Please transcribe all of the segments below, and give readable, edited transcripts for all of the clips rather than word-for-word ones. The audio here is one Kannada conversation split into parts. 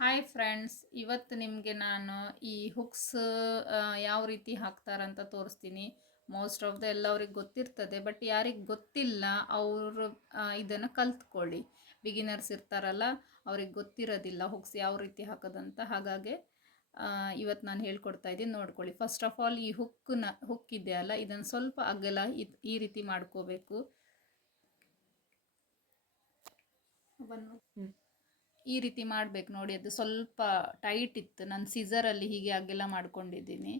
ಹಾಯ್ ಫ್ರೆಂಡ್ಸ್, ಇವತ್ತು ನಿಮಗೆ ನಾನು ಈ ಹುಕ್ಸ್ ಯಾವ ರೀತಿ ಹಾಕ್ತಾರಂತ ತೋರಿಸ್ತೀನಿ. ಮೋಸ್ಟ್ ಆಫ್ ದ ಎಲ್ಲರಿಗೆ ಗೊತ್ತಿರ್ತದೆ, ಬಟ್ ಯಾರಿಗೆ ಗೊತ್ತಿಲ್ಲ ಅವರು ಇದನ್ನು ಕಲ್ತ್ಕೊಳ್ಳಿ. ಬಿಗಿನರ್ಸ್ ಇರ್ತಾರಲ್ಲ, ಅವ್ರಿಗೆ ಗೊತ್ತಿರೋದಿಲ್ಲ ಹುಕ್ಸ್ ಯಾವ ರೀತಿ ಹಾಕೋದಂತ. ಹಾಗಾಗಿ ಇವತ್ತು ನಾನು ಹೇಳ್ಕೊಡ್ತಾ ಇದ್ದೀನಿ, ನೋಡ್ಕೊಳ್ಳಿ. ಫಸ್ಟ್ ಆಫ್ ಆಲ್ ಈ ಹುಕ್ ಇದೆಯಲ್ಲ, ಇದನ್ನು ಸ್ವಲ್ಪ ಅಗಲ ಈ ರೀತಿ ಮಾಡ್ಕೋಬೇಕು. ಈ ರೀತಿ ಮಾಡಬೇಕು ನೋಡಿ. ಅದು ಸ್ವಲ್ಪ ಟೈಟ್ ಇತ್ತು, ನಾನು ಸಿಸರಲ್ಲಿ ಹೀಗೆ ಅಗೆಲ್ಲ ಮಾಡ್ಕೊಂಡಿದ್ದೀನಿ.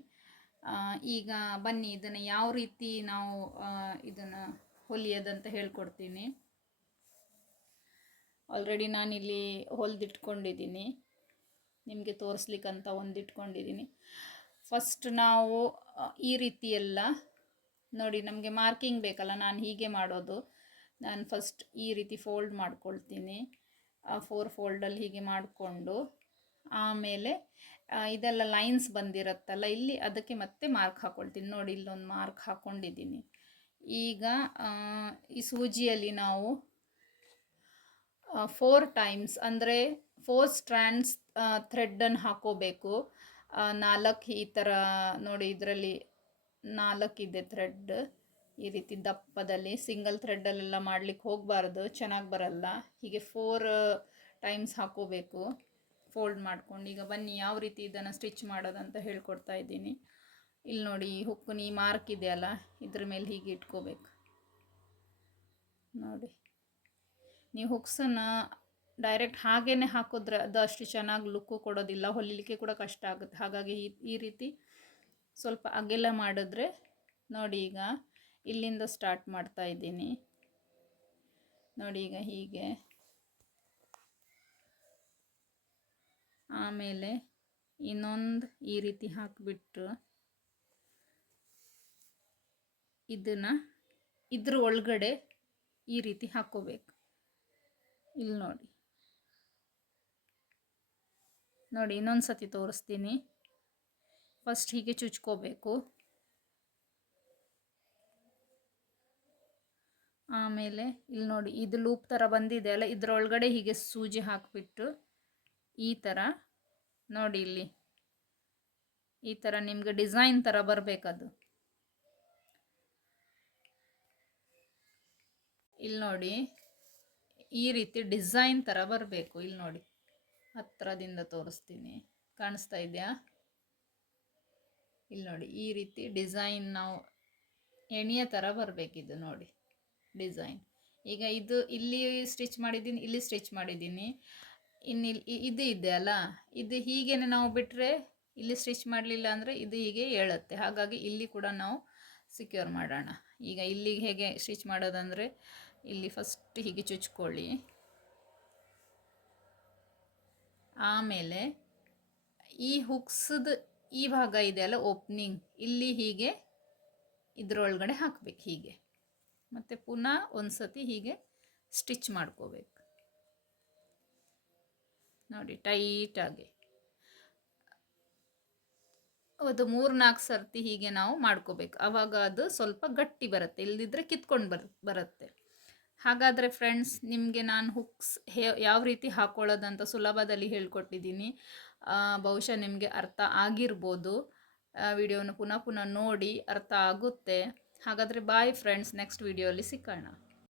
ಈಗ ಬನ್ನಿ ಇದನ್ನು ಯಾವ ರೀತಿ ನಾವು ಇದನ್ನು ಹೊಲಿಯೋದಂತ ಹೇಳ್ಕೊಡ್ತೀನಿ. ಆಲ್ರೆಡಿ ನಾನಿಲ್ಲಿ ಹೊಲಿದಿಟ್ಕೊಂಡಿದ್ದೀನಿ, ನಿಮಗೆ ತೋರಿಸ್ಲಿಕ್ಕಂತ ಒಂದಿಟ್ಕೊಂಡಿದ್ದೀನಿ. ಫಸ್ಟ್ ನಾವು ಈ ರೀತಿ ಎಲ್ಲ ನೋಡಿ, ನಮಗೆ ಮಾರ್ಕಿಂಗ್ ಬೇಕಲ್ಲ, ನಾನು ಹೀಗೆ ಮಾಡೋದು. ನಾನು ಫಸ್ಟ್ ಈ ರೀತಿ ಫೋಲ್ಡ್ ಮಾಡ್ಕೊಳ್ತೀನಿ. 4 ಫೋಲ್ಡಲ್ಲಿ ಹೀಗೆ ಮಾಡಿಕೊಂಡು ಆಮೇಲೆ ಇದೆಲ್ಲ ಲೈನ್ಸ್ ಬಂದಿರುತ್ತಲ್ಲ ಇಲ್ಲಿ, ಅದಕ್ಕೆ ಮತ್ತೆ ಮಾರ್ಕ್ ಹಾಕ್ಕೊಳ್ತೀನಿ. ನೋಡಿ, ಇಲ್ಲೊಂದು ಮಾರ್ಕ್ ಹಾಕ್ಕೊಂಡಿದ್ದೀನಿ. ಈಗ ಈ ಸೂಜಿಯಲ್ಲಿ ನಾವು 4 ಟೈಮ್ಸ್ ಅಂದರೆ 4 ಸ್ಟ್ರ್ಯಾಂಡ್ಸ್ ಥ್ರೆಡ್ಡನ್ನು ಹಾಕೋಬೇಕು. 4 ಈ ಥರ ನೋಡಿ, ಇದರಲ್ಲಿ 4 ಇದೆ ಥ್ರೆಡ್. ಈ ರೀತಿ ದಪ್ಪದಲ್ಲಿ ಸಿಂಗಲ್ ಥ್ರೆಡ್ಡಲ್ಲೆಲ್ಲ ಮಾಡಲಿಕ್ಕೆ ಹೋಗಬಾರ್ದು, ಚೆನ್ನಾಗಿ ಬರಲ್ಲ. ಹೀಗೆ 4 ಟೈಮ್ಸ್ ಹಾಕೋಬೇಕು ಫೋಲ್ಡ್ ಮಾಡ್ಕೊಂಡು. ಈಗ ಬನ್ನಿ ಯಾವ ರೀತಿ ಇದನ್ನು ಸ್ಟಿಚ್ ಮಾಡೋದಂತ ಹೇಳ್ಕೊಡ್ತಾ ಇದ್ದೀನಿ. ಇಲ್ಲಿ ನೋಡಿ, ಈ ಹುಕ್ಕಿನ ಈ ಮಾರ್ಕ್ ಇದೆಯಲ್ಲ, ಇದ್ರ ಮೇಲೆ ಹೀಗೆ ಇಟ್ಕೋಬೇಕು. ನೋಡಿ, ನೀವು ಹುಕ್ಸನ್ನು ಡೈರೆಕ್ಟ್ ಹಾಗೇ ಹಾಕಿದ್ರೆ ಅದು ಅಷ್ಟು ಚೆನ್ನಾಗಿ ಲುಕ್ಕು ಕೊಡೋದಿಲ್ಲ, ಹೊಲಿಲಿಕ್ಕೆ ಕೂಡ ಕಷ್ಟ ಆಗುತ್ತೆ. ಹಾಗಾಗಿ ಈ ರೀತಿ ಸ್ವಲ್ಪ ಅಗೆಲ್ಲ ಮಾಡಿದ್ರೆ ನೋಡಿ. ಈಗ ಇಲ್ಲಿಂದ ಸ್ಟಾರ್ಟ್ ಮಾಡ್ತಾ ಇದ್ದೀನಿ ನೋಡಿ. ಈಗ ಹೀಗೆ ಆಮೇಲೆ ಇನ್ನೊಂದು ಈ ರೀತಿ ಹಾಕಿಬಿಟ್ಟು ಇದನ್ನು ಇದ್ರ ಒಳಗಡೆ ಈ ರೀತಿ ಹಾಕ್ಕೋಬೇಕು. ಇಲ್ಲಿ ನೋಡಿ ನೋಡಿ, ಇನ್ನೊಂದು ಸತಿ ತೋರಿಸ್ತೀನಿ. ಫಸ್ಟ್ ಹೀಗೆ ಚುಚ್ಕೋಬೇಕು, ಆಮೇಲೆ ಇಲ್ಲಿ ನೋಡಿ, ಇದು ಲೂಪ್ ಥರ ಬಂದಿದೆ ಅಲ್ಲ, ಇದರೊಳಗಡೆ ಹೀಗೆ ಸೂಜಿ ಹಾಕಿಬಿಟ್ಟು ಈ ಥರ ನೋಡಿ, ಇಲ್ಲಿ ಈ ಥರ ನಿಮಗೆ ಡಿಸೈನ್ ಥರ ಬರಬೇಕದು. ಇಲ್ಲಿ ನೋಡಿ, ಈ ರೀತಿ ಡಿಸೈನ್ ಥರ ಬರಬೇಕು. ಇಲ್ಲಿ ನೋಡಿ, ಹತ್ತಿರದಿಂದ ತೋರಿಸ್ತೀನಿ, ಕಾಣಿಸ್ತಾ ಇದೆಯಾ? ಇಲ್ಲಿ ನೋಡಿ, ಈ ರೀತಿ ಡಿಸೈನ್ ನಾವು ಎಣೆಯ ಥರ ಬರಬೇಕಿದು ನೋಡಿ ಡಿಸೈನ್. ಈಗ ಇದು ಇಲ್ಲಿ ಸ್ಟಿಚ್ ಮಾಡಿದ್ದೀನಿ, ಇಲ್ಲಿ ಸ್ಟಿಚ್ ಮಾಡಿದ್ದೀನಿ. ಇನ್ನು ಇದು ಇದೆ ಅಲ್ಲ, ಇದು ಹೀಗೇ ನಾವು ಬಿಟ್ಟರೆ, ಇಲ್ಲಿ ಸ್ಟಿಚ್ ಮಾಡಲಿಲ್ಲ ಅಂದರೆ ಇದು ಹೀಗೆ ಹೇಳುತ್ತೆ. ಹಾಗಾಗಿ ಇಲ್ಲಿ ಕೂಡ ನಾವು ಸಿಕ್ಯೂರ್ ಮಾಡೋಣ. ಈಗ ಇಲ್ಲಿಗೆ ಹೇಗೆ ಸ್ಟಿಚ್ ಮಾಡೋದಂದರೆ, ಇಲ್ಲಿ ಫಸ್ಟ್ ಹೀಗೆ ಚುಚ್ಕೊಳ್ಳಿ, ಆಮೇಲೆ ಈ ಹುಕ್ಸ್ದು ಈ ಭಾಗ ಇದೆ ಅಲ್ಲ, ಓಪನಿಂಗ್, ಇಲ್ಲಿ ಹೀಗೆ ಇದರೊಳಗಡೆ ಹಾಕಬೇಕು ಹೀಗೆ. ಮತ್ತು ಪುನಃ ಒಂದು ಸತಿ ಹೀಗೆ ಸ್ಟಿಚ್ ಮಾಡ್ಕೋಬೇಕು ನೋಡಿ, ಟೈಟಾಗಿ. ಅದು 3-4 ಸರ್ತಿ ಹೀಗೆ ನಾವು ಮಾಡ್ಕೋಬೇಕು. ಆವಾಗ ಅದು ಸ್ವಲ್ಪ ಗಟ್ಟಿ ಬರುತ್ತೆ, ಇಲ್ಲದಿದ್ದರೆ ಕಿತ್ಕೊಂಡು ಬರುತ್ತೆ. ಹಾಗಾದರೆ ಫ್ರೆಂಡ್ಸ್, ನಿಮಗೆ ನಾನು ಹುಕ್ಸ್ ಯಾವ ರೀತಿ ಹಾಕ್ಕೊಳ್ಳೋದಂತ ಸುಲಭದಲ್ಲಿ ಹೇಳ್ಕೊಟ್ಟಿದ್ದೀನಿ. ಬಹುಶಃ ನಿಮಗೆ ಅರ್ಥ ಆಗಿರ್ಬೋದು. ವಿಡಿಯೋನ ಪುನಃ ನೋಡಿ, ಅರ್ಥ ಆಗುತ್ತೆ. ಹಾಗಾದರೆ ಬಾಯ್ ಫ್ರೆಂಡ್ಸ್, ನೆಕ್ಸ್ಟ್ ವಿಡಿಯೋಲಿ ಸಿಕ್ಕೋಣ.